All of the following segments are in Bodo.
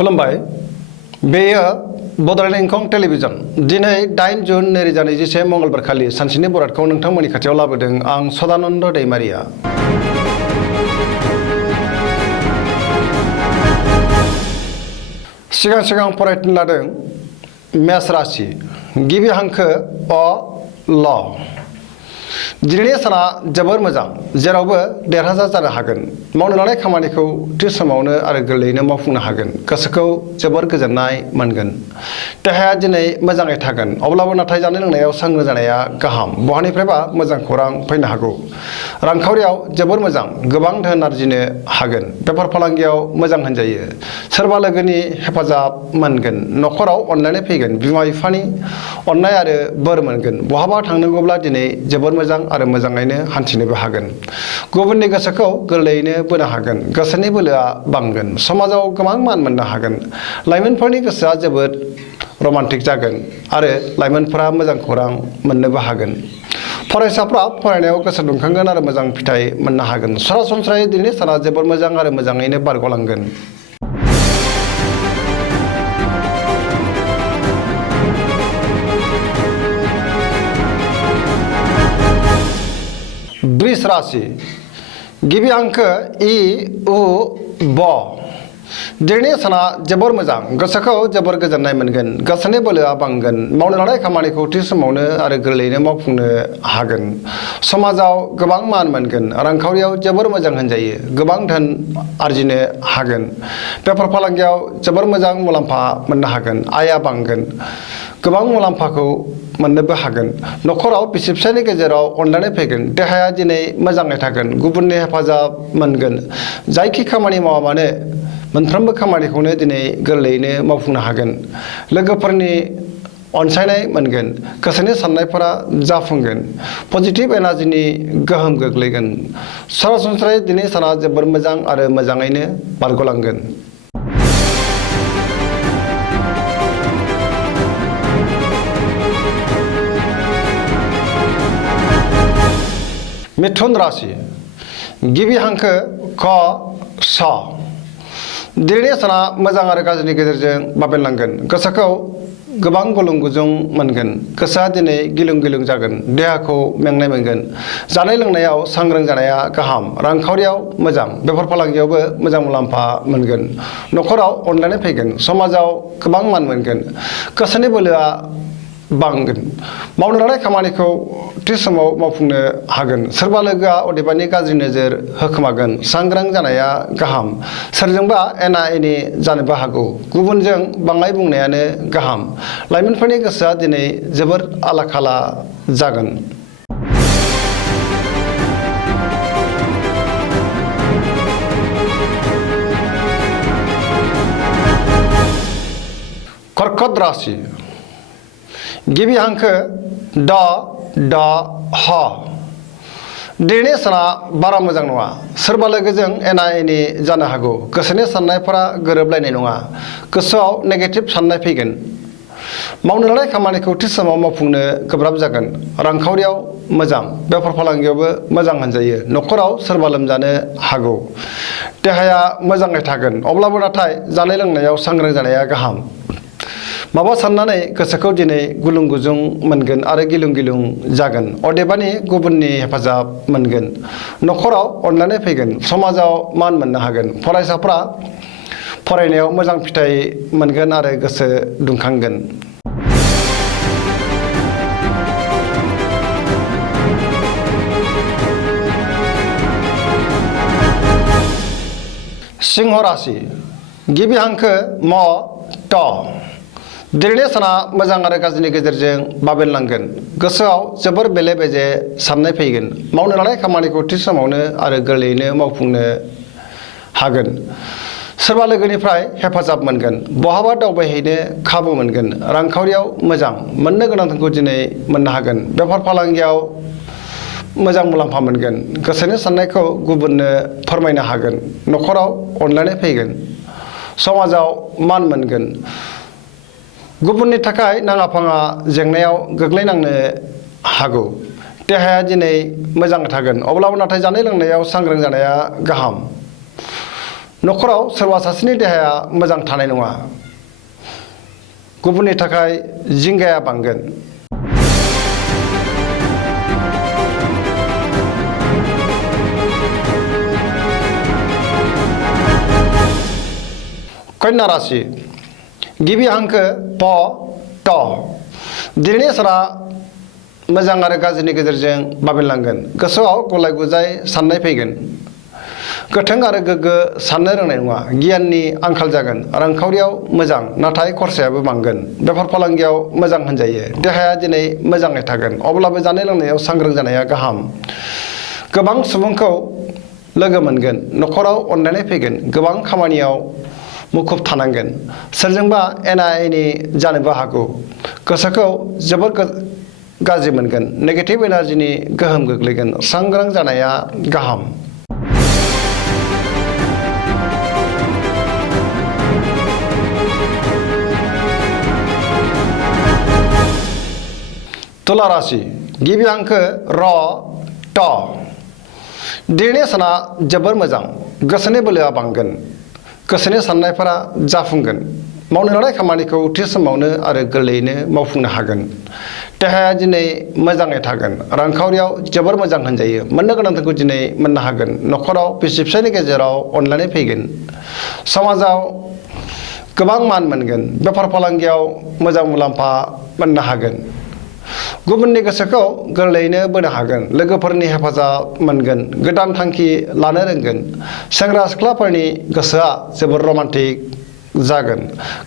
खुलुमबाय बेयो बड'लेण्ड इंखं टेलिभिजन दिनै 8 जुन 2021 मंगलबार खालि सानसेनि बरादखौ नोंथांमोननि खाथियाव लाबोदों आं सदानन्द दैमारिया। सिगां फरायनो लादों मेष राशि गिबि हांखो अ ल। दिनैनि साना जोबोर मोजां जेरावबो देरहासार जानो हागोन। मावनो लानाय खामानिखौ थि समावनो आरो गोरलैयैनो मावफुंनो हागोन। गोसोखौ जोबोर गोजोननाय मोनगोन। देहाया दिनै मोजाङै थागोन अब्लाबो नाथाय जानाय लोंनायाव सांग्रां जानाया गाहाम। बहानिफ्रायबा मोजां खौरां फैनो हागौ। रांखावरियाव जोबोर मोजां गोबां धोन आरजिनो हागोन। बेफार फालांगियाव मोजां होनजायो। सोरबा लोगोनि हेफाजाब मोनगोन। न'खराव अनलायनाय फैगोन। बिमा बिफानि अननाय आरो बोर मोनगोन। बहाबा थांनांगौब्ला दिनै जोबोर मोजां आरो मोजाङैनो हान्थिनोबो हागोन। गुबुननि गोसोखौ गोरलैयैनो बोनो हागोन। गोसोनि बोलोआ बांगोन। समाजाव गोबां मान मोननो हागोन। लाइमोनफोरनि गोसोआ जोबोद रमान्टिक जागोन आरो लाइमोनफोरा मोजां खौरां मोननोबो हागोन। फरायसाफ्रा फरायनायाव गोसो दुंखांगोन आरो मोजां फिथाइ मोननो हागोन। सरासनस्रायै दिनैनि साना जोबोर मोजां आरो मोजाङैनो बारग'लांगोन। वृष राशि गिबि हांखो इ उ ब। दिनैनि साना जोबोर मोजां गोसोखौ जोबोर गोजोननाय मोनगोन। गोसोनि बोलोआ बांगोन। मावनो लानाय खामानिखौ थि समावनो आरो गोरलैयैनो मावफुंनो हागोन। समाजाव गोबां मान मोनगोन। रांखावरियाव जोबोर मोजां होनजायो। गोबां धोन आरजिनो हागोन। बेफार फालांगियाव जोबोर मोजां मुलाम्फा मोननो हागोन। आयआ बांगोन। गोबां मुलाम्फाखौ मोननोबो हागोन। न'खराव बिसि फिसायनि गेजेराव अनलायनाय फैगोन। देहाया दिनै मोजाङै थागोन। गुबुननि हेफाजाब मोनगोन। जायखि खामानि मावा मानो मोनफ्रोमबो खामानिखौनो दिनै गोरलैयैनो मावफुंनो हागोन। लोगोफोरनि अनसायनाय मोनगोन। गोसोनि साननायफोरा जाफुंगोन। पजिटिभ एनार्जिनि गोहोम गोग्लैगोन। सरासनस्रायै दिनै साना जोबोर मोजां आरो मोजाङैनो बारग'लांगोन। मिथुन राशि गिबि हांखो क स। दिनैनि साना मोजां आरो गाज्रिनि गेजेरजों बाबेनलांगोन। गोसोखौ गोबां गुलुं गुजुं मोनगोन। गोसोआ दिनै गिलुं गिलुं जागोन। देहाखौ मेंनाय मोनगोन। जानाय लोंनायाव सांग्रां जानाया गाहाम। रांखावरियाव मोजां। बेफार फालांगियावबो मोजां मुलाम्फा मोनगोन। न'खराव अनलायनाय फैगोन। समाजाव गोबां मान मोनगोन। गोसोनि बोलोआ बांगोन। मावनो लानाय खामानिखौ थि समाव मावफुंनो हागोन। सोरबा लोगोआ अदेबानि गाज्रि नोजोर होखोमागोन। सांग्रां जानाया गाहाम। सोरजोंबा एना एनि जानोबो हागौ। गुबुनजों बाङाय बुंनायानो गाहाम। लाइमोनफोरनि गोसोआ दिनै जोबोर आला खाला जागोन। कर्कट राशि गिबि हांखो ड ड ह। दिनैनि साना बारा मोजां नङा। सोरबा लोगोजों एना एनि जानो हागौ। गोसोनि साननायफोरा गोरोबलायनाय नङा। गोसोआव नेगेटिभ साननाय फैगोन। मावनो लानाय खामानिखौ थि समाव मावफुंनो गोब्राब जागोन। रांखावरियाव मोजां। बेफार फालांगियावबो मोजां होनजायो। न'खराव सोरबा लोमजानो हागौ। देहाया मोजाङै थागोन अब्लाबो नाथाय जानाय लोंनायाव सांग्रां जानाया गाहाम। माबा साननानै गोसोखौ दिनै गुलुं गुजुं मोनगोन आरो गिलुं गिलुं जागोन। अदेबानि गुबुननि हेफाजाब मोनगोन। न'खराव अनलायनाय फैगोन। समाजाव मान मोननो हागोन। फरायसाफ्रा फरायनायाव मोजां फिथाइ मोनगोन आरो गोसो दुंखांगोन। सिंह राशि गिबि हांखो म ट। दिनैनि साना मोजां आरो गाज्रिनि गेजेरजों बाबेनलांगोन। गोसोआव जोबोर बेले बेजे साननाय फैगोन। मावनो लानाय खामानिखौ थि समावनो आरो गोरलैयैनो मावफुंनो हागोन। सोरबा लोगोनिफ्राय हेफाजाब मोनगोन। बहाबा दावबायहैनो खाबु मोनगोन। रांखावरियाव मोजां। मोननो गोनांखौ दिनै मोननो हागोन। बेफार फालांगियाव मोजां मुलाम्फा मोनगोन। गोसोनि साननायखौ गुबुननो फोरमायनो हागोन। न'खराव अनलायनाय फैगोन। समाजाव मान मोनगोन। गुबुननि थाखाय नाङा फाङा जेंनायाव गोग्लैनांनो हागौ। देहाया दिनै मोजां थागोन अब्लाबो नाथाय जानाय लोंनायाव सांग्रां जानाया गाहाम। न'खराव सोरबा सासेनि देहाया मोजां थानाय नङा गुबुननि थाखाय जिंगाया बांगोन कन्या राशि गिबि हांखो प ट दिनैनि साना मोजां आरो गाज्रिनि गेजेरजों बाबेनलांगोन गोसोआव गलाय गुजाय साननाय फैगोन गोथों आरो गोग्गो साननो रोंनाय नङा गियाननि आंखाल जागोन रांखावरियाव मोजां नाथाय खरसायाबो बांगोन बेफार फालांगियाव मोजां होनजायो देहाया दिनै मोजाङै थागोन अब्लाबो जानाय लोंनायाव सांग्रां जानाया गाहाम गोबां सुबुंखौ लोगो मोनगोन न'खराव अनलायनाय फैगोन गोबां खामानियाव मुखुब थानांगोन सोरजोंबा एना एनि जानोबो हागौ गोसोखौ जोबोर गाज्रि मोनगोन नेगेटिभ एनार्जिनि गोहोम गोग्लैगोन सांग्रां जानाया गाहाम तुला राशि गिबि हांखो र ट दिनैनि साना जोबोर मोजां गोसोनि बोलोआ बांगोन गोसोनि साननायफोरा जाफुंगोन मावनो लानाय खामानिखौ थि समावनो आरो गोरलैयैनो मावफुंनो हागोन देहाया दिनै मोजाङै थागोन रांखावरियाव जोबोर मोजां होनजायो मोननो गोनांखौ दिनै मोननो हागोन न'खराव बिसि फिसायनि गेजेराव अनलायनाय फैगोन समाजाव गोबां मान मोनगोन बेफार फालांगियाव मोजां मुलाम्फा मोननो हागोन गुबुननि गोसोखौ गोरलैयैनो बोनो हागोन लोगोफोरनि हेफाजाब मोनगोन गोदान थांखि लानो रोंगोन सेंग्रा सिख्लाफोरनि गोसोआ जोबोर रमान्टिक जागोन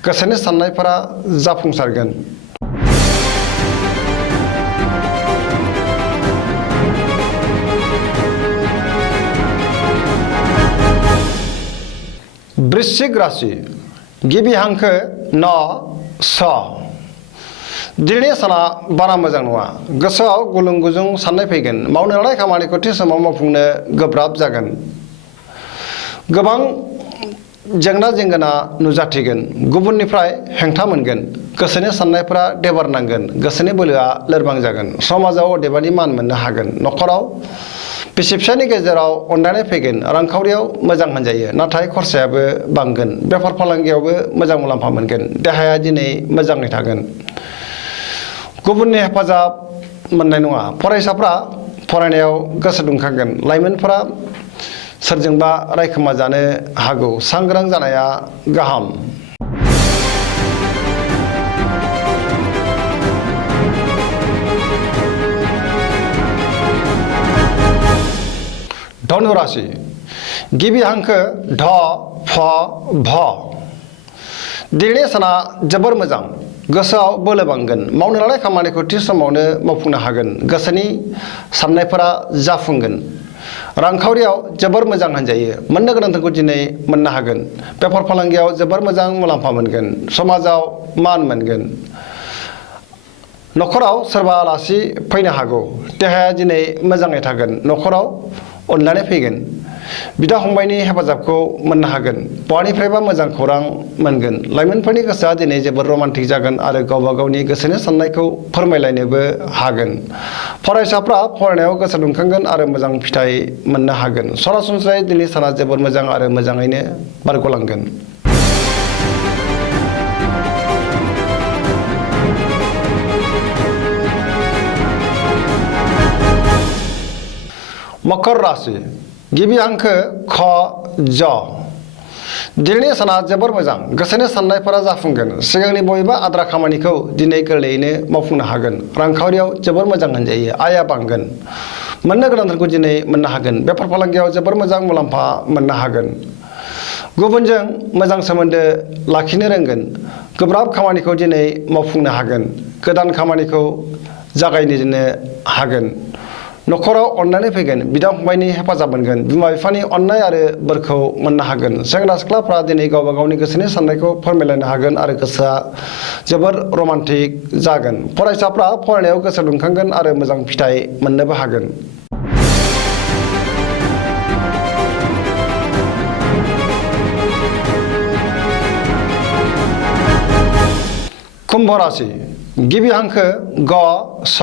गोसोनि साननायफोरा जाफुंसारगोन वृश्चिक राशि गिबि हांखो न स दिनैनि साना बारा मोजां नङा गोसोआव गुलुं गुजुं साननाय फैगोन मावनो लानाय खामानिखौ थि समाव मावफुंनो गोब्राब जागोन गोबां जेंना जेंगोना नुजाथिगोन गुबुननिफ्राय हेंथा मोनगोन गोसोनि साननायफोरा देबार नांगोन गोसोनि बोलोआ लोरबां जागोन समाजाव अदेबानि मान मोननो हागोन न'खराव बिसि फिसायनि गेजेराव अनलायनाय फैगोन रांखावरियाव मोजां होनजायो नाथाय खरसायाबो बांगोन बेफार फालांगियावबो मोजां मुलाम्फा मोनगोन देहाया दिनै मोजाङै थागोन गुबुननि हेफाजाब मोननाय नङा फरायसाफ्रा फरायनायाव गोसो दुंखांगोन लाइमोनफोरा सोरजोंबा रायखोमा जानो हागौ सांग्रां जानाया गाहाम धनु राशि गिबि हांखो ढ फ भ दिनैनि साना जोबोर मोजां गोसोआव बोलो बांगोन मावनो लानाय खामानिखौ थि समावनो मावफुंनो हागोन गोसोनि साननायफोरा जाफुंगोन रांखावरियाव जोबोर मोजां होनजायो मोननो गोनांखौ दिनै मोननो हागोन बेफार फालांगियाव जोबोर मोजां मुलाम्फा मोनगोन समाजाव मान मोनगोन न'खराव सोरबा आलासि फैनो हागौ देहाया दिनै मोजाङै थागोन न'खराव अनलायनाय फैगोन बिदा फंबायनि हेफाजाबखौ मोननो हागोन बहानिफ्रायबा मोजां खौरां मोनगोन लाइमोनफोरनि गोसोआ दिनै जोबोर रमान्टिक जागोन आरो गावबा गावनि गोसोनि साननायखौ फोरमायलायनोबो हागोन फरायसाफ्रा फरायनायाव गोसो दुंखांगोन आरो मोजां फिथाइ मोननो हागोन सरासनस्रायै दिनै साना जोबोर मोजां आरो मोजाङैनो बारग'लांगोन मकर राशि गिबि हांखो ख ज दिनैनि साना जोबोर मोजां गोसोनि साननायफोरा जाफुंगोन सिगांनि बबेबा आद्रा खामानिखौ दिनै गोरलैयैनो मावफुंनो हागोन रांखावरियाव जोबोर मोजां होनजायो आया बांगोन मोननो गोनांखौ दिनै मोननो हागोन बेफार फालांगियाव जोबोर मोजां मुलाम्फा मोननो हागोन गुबुनजों मोजां सोमोन्दो लाखिनो रोंगोन गोब्राब खामानिखौ दिनै मावफुंनो हागोन गोदान खामानिखौ जागायजेननो हागोन न'खराव अननानै फैगोन बिदा फंबायनि हेफाजाब मोनगोन बिमा बिफानि अननाय आरो बोरखौ मोननो हागोन सेंग्रा सिख्लाफ्रा दिनै गावबा गावनि गोसोनि साननायखौ फोरमायलायनो हागोन आरो गोसोआ जोबोर रमान्टिक जागोन फरायसाफ्रा फरायनायाव गोसो दुंखांगोन आरो मोजां फिथाइ मोननोबो हागोन कुम्भ राशि गिबि हांखो ग स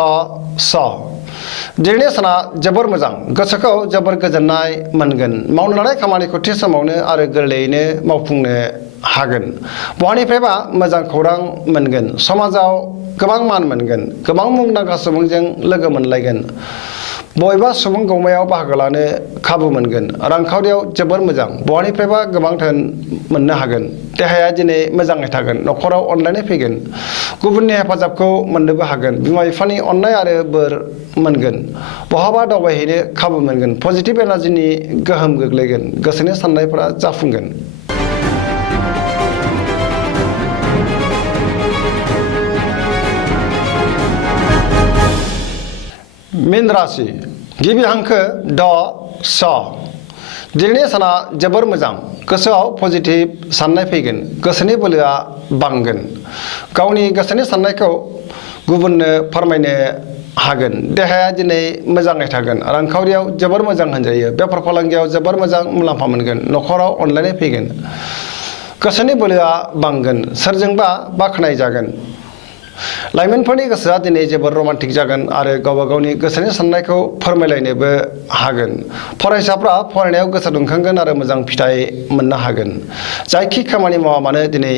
स दिनैनि साना जोबोर मोजां गोसोखौ जोबोर गोजोननाय मोनगोन मावनो लानाय खामानिखौ थि समावनो आरो गोरलैयैनो मावफुंनो हागोन बहानिफ्रायबा मोजां खौरां मोनगोन समाजाव गोबां मान मोनगोन गोबां मुंदांखा सुबुंजों लोगो मोनलायगोन बबेबा सुबुं गौमायाव बाहागो लानो खाबु मोनगोन रांखावरियाव जोबोर मोजां बहानिफ्रायबा गोबां धोन मोननो हागोन देहाया दिनै मोजाङै थागोन न'खराव अनलायनाय फैगोन गुबुननि हेफाजाबखौ मोननोबो हागोन बिमा बिफानि अननाय आरो बोर मोनगोन बहाबा दावबायहैनो खाबु मोनगोन पजिटिभ एनार्जिनि गोहोम गोग्लैगोन गोसोनि साननायफोरा जाफुंगोन मीन राशि गिबि हांखो ड स दिनैनि साना जोबोर मोजां गोसोआव पजिटिभ साननाय फैगोन गोसोनि बोलोआ बांगोन गावनि गोसोनि साननायखौ गुबुननो फोरमायनो हागोन देहाया दिनै मोजाङै थागोन रांखावरियाव जोबोर मोजां होनजायो बेफार फालांगियाव जोबोर मोजां मुलाम्फा मोनगोन न'खराव अनलायनाय फैगोन गोसोनि बोलोआ बांगोन सोरजोंबा बाख्नाय जागोन लाइमोनफोरनि गोसोआ दिनै जोबोर रमान्टिक जागोन आरो गावबा गावनि गोसोनि साननायखौ फोरमायलायनोबो हागोन फरायसाफ्रा फरायनायाव गोसो दुंखांगोन आरो मोजां फिथाइ मोननो हागोन जायखि खामानि मावा मानो दिनै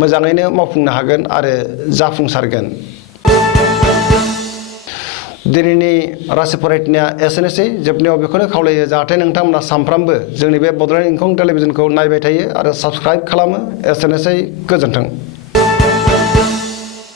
मोजाङैनो मावफुंनो हागोन आरो जाफुंसारगोन दिनैनि राशि फरायथिनाया एसेनोसै जोबनायाव बेखौनो खावलायो जाहाथे नोंथांमोना सानफ्रामबो जोंनि बे बड'लेण्ड इंखं टेलिभिजनखौ नायबाय थायो आरो साबस्क्राइब खालामो एसेनोसै गोजोन्थों